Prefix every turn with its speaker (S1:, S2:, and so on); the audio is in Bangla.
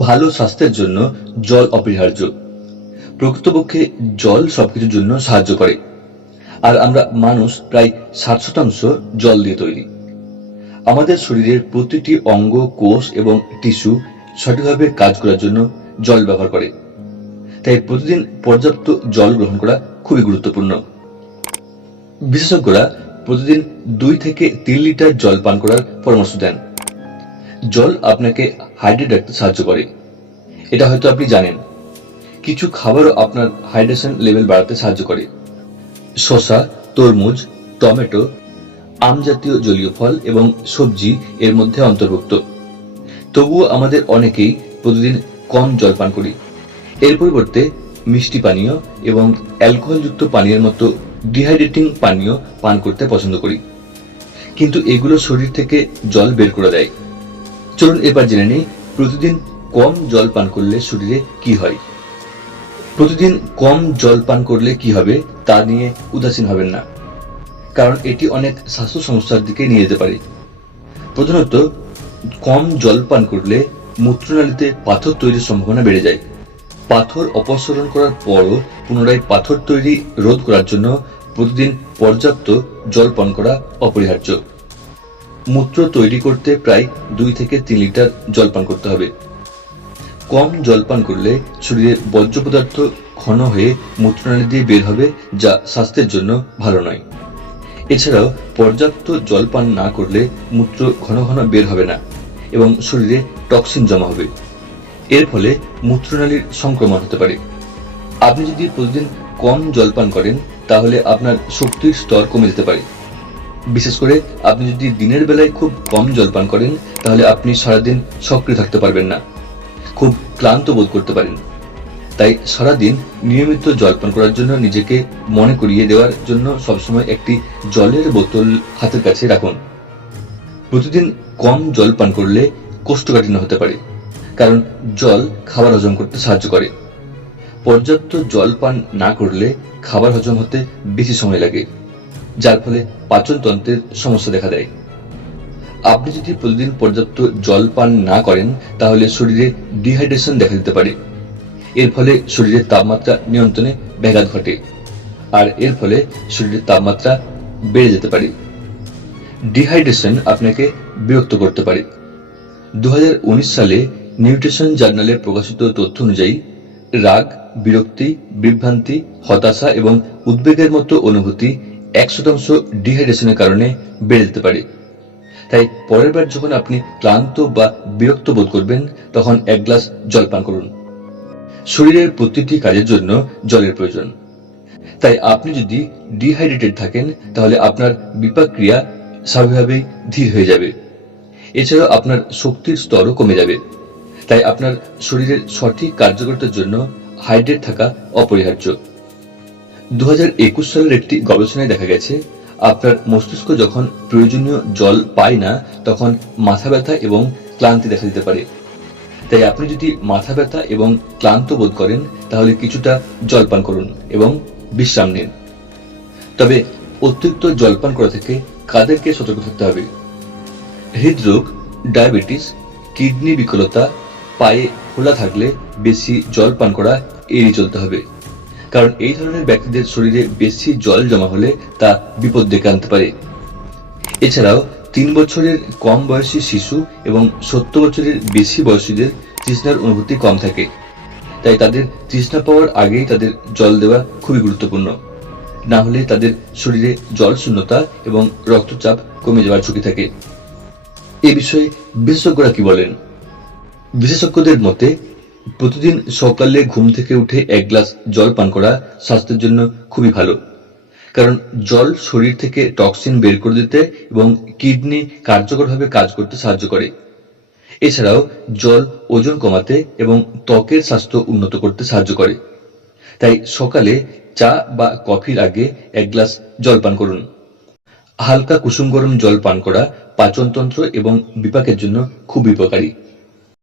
S1: ভালো স্বাস্থ্যের জন্য জল অপরিহার্য। প্রকৃতপক্ষে জল সবকিছুর জন্য সাহায্য করে। আর আমরা মানুষ প্রায় ষাট শতাংশ জল দিয়ে তৈরি। আমাদের শরীরের প্রতিটি অঙ্গ, কোষ এবং টিস্যু সঠিকভাবে কাজ করার জন্য জল ব্যবহার করে। তাই প্রতিদিন পর্যাপ্ত জল গ্রহণ করা খুবই গুরুত্বপূর্ণ। বিশেষজ্ঞরা প্রতিদিন দুই থেকে তিন লিটার জল পান করার পরামর্শ দেন। জল আপনাকে হাইড্রেট রাখতে সাহায্য করে। এটা হয়তো আপনি জানেন। কিছু খাবারও আপনার হাইড্রেশন লেভেল বাড়াতে সাহায্য করে। শসা, তরমুজ, টমেটো, আম জাতীয় জলীয় ফল এবং সবজি এর মধ্যে অন্তর্ভুক্ত। তবুও আমাদের অনেকেই প্রতিদিন কম জল পান করি। এর পরিবর্তে মিষ্টি পানীয় এবং অ্যালকোহলযুক্ত পানীয়ের মতো ডিহাইড্রেটিং পানীয় পান করতে পছন্দ করি। কিন্তু এগুলো শরীর থেকে জল বের করে দেয়। চলুন এবার জেনে নিই প্রতিদিন কম জল পান করলে শরীরে কি হয়। প্রতিদিন কম জল পান করলে কি হবে তা নিয়ে উদাসীন হবেন না, কারণ এটি অনেক স্বাস্থ্য সমস্যার দিকে নিয়ে যেতে পারে। প্রধানত, কম জল পান করলে মূত্রনালীতে পাথর তৈরির সম্ভাবনা বেড়ে যায়। পাথর অপসারণ করার পরও পুনরায় পাথর তৈরি রোধ করার জন্য প্রতিদিন পর্যাপ্ত জল পান করা অপরিহার্য। মূত্র তৈরি করতে প্রায় দুই থেকে তিন লিটার জল পান করতে হবে। কম জল পান করলে শরীরের বর্জ্য পদার্থ ঘন হয়ে মূত্রনালী দিয়ে বের হবে, যা স্বাস্থ্যের জন্য ভালো নয়। এছাড়াও পর্যাপ্ত জল পান না করলে মূত্র ঘন ঘন বের হবে না এবং শরীরে টক্সিন জমা হবে। এর ফলে মূত্রনালীর সংক্রমণ হতে পারে। আপনি যদি প্রতিদিন কম জল পান করেন, তাহলে আপনার শক্তির স্তর কমে যেতে পারে। বিশেষ করে আপনি যদি দিনের বেলায় খুব কম জল পান করেন, তাহলে আপনি সারাদিন সক্রিয় থাকতে পারবেন না। খুব ক্লান্ত বোধ করতে পারেন। তাই সারাদিন নিয়মিত জল পান করার জন্য নিজেকে মনে করিয়ে দেওয়ার জন্য সবসময় একটি জলের বোতল হাতের কাছে রাখুন। প্রতিদিন কম জল পান করলে কোষ্ঠকাঠিন্য হতে পারে, কারণ জল খাবার হজম করতে সাহায্য করে। পর্যাপ্ত জল পান না করলে খাবার হজম হতে বেশি সময় লাগে। যার ফলে পাচনতন্ত্রের সমস্যা দেখা দেয়। আপনি যদি প্রতিদিন পর্যাপ্ত জল পান না করেন, তাহলে শরীরে ডিহাইড্রেশন দেখা দিতে পারে। এর ফলে শরীরের তাপমাত্রা নিয়ন্ত্রণে ব্যাঘাত ঘটে, আর এর ফলে শরীরের তাপমাত্রা বেড়ে যেতে পারে। ডিহাইড্রেশন আপনাকে বিরক্ত করতে পারে। দু হাজার উনিশ সালে নিউট্রিশন জার্নালে প্রকাশিত তথ্য অনুযায়ী, রাগ, বিরক্তি, বিভ্রান্তি, হতাশা এবং উদ্বেগের মতো অনুভূতি এক শতাংশ ডিহাইড্রেশনের কারণে বেড়ে যেতে পারে। তাই পরের বার যখন আপনি ক্লান্ত বা বিরক্ত বোধ করবেন, তখন এক গ্লাস জল পান করুন। শরীরের প্রতিটি কাজের জন্য জলের প্রয়োজন। তাই আপনি যদি ডিহাইড্রেটেড থাকেন, তাহলে আপনার বিপাক ক্রিয়া স্বাভাবিকভাবেই ধীর হয়ে যাবে। এছাড়াও আপনার শক্তির স্তরও কমে যাবে। তাই আপনার শরীরের সঠিক কার্যকরতার জন্য হাইড্রেট থাকা অপরিহার্য। দু হাজার একুশ সালের একটি গবেষণায় দেখা গেছে, আপনার মস্তিষ্ক যখন প্রয়োজনীয় জল পায় না, তখন মাথা ব্যথা এবং ক্লান্তি দেখা দিতে পারে। তাই আপনি যদি মাথা ব্যথা এবং ক্লান্ত বোধ করেন, তাহলে কিছুটা জল পান করুন এবং বিশ্রাম নিন। তবে অতিরিক্ত জলপান করা থেকে কাদেরকে সতর্ক থাকতে হবে। হৃদরোগ, ডায়াবেটিস, কিডনি বিকলতা, পায়ে ফোলা থাকলে বেশি জল পান করা এড়িয়ে চলতে হবে। কারণ এই ধরনের ব্যক্তিদের শরীরে বেশি জল জমা হলে তা বিপদ ডেকে আনতে পারে। এছাড়াও, তিন বছরের কম বয়সী শিশু এবং সত্তর বছরের বেশি বয়সীদের তৃষ্ণার অনুভূতি কম থাকে। তাই তাদের তৃষ্ণা পাওয়ার আগেই তাদের জল দেওয়া খুবই গুরুত্বপূর্ণ। না হলে তাদের শরীরে জল শূন্যতা এবং রক্তচাপ কমে যাওয়ার ঝুঁকি থাকে। এ বিষয়ে বিশেষজ্ঞরা কি বলেন? বিশেষজ্ঞদের মতে প্রতিদিন সকালে ঘুম থেকে উঠে এক গ্লাস জল পান করা স্বাস্থ্যের জন্য খুবই ভালো। কারণ জল শরীর থেকে টক্সিন বের করে দিতে এবং কিডনি কার্যকরভাবে কাজ করতে সাহায্য করে। এছাড়াও জল ওজন কমাতে এবং ত্বকের স্বাস্থ্য উন্নত করতে সাহায্য করে। তাই সকালে চা বা কফির আগে এক গ্লাস জল পান করুন। হালকা কুসুম গরম জল পান করা পাচনতন্ত্র এবং বিপাকের জন্য খুব উপকারী।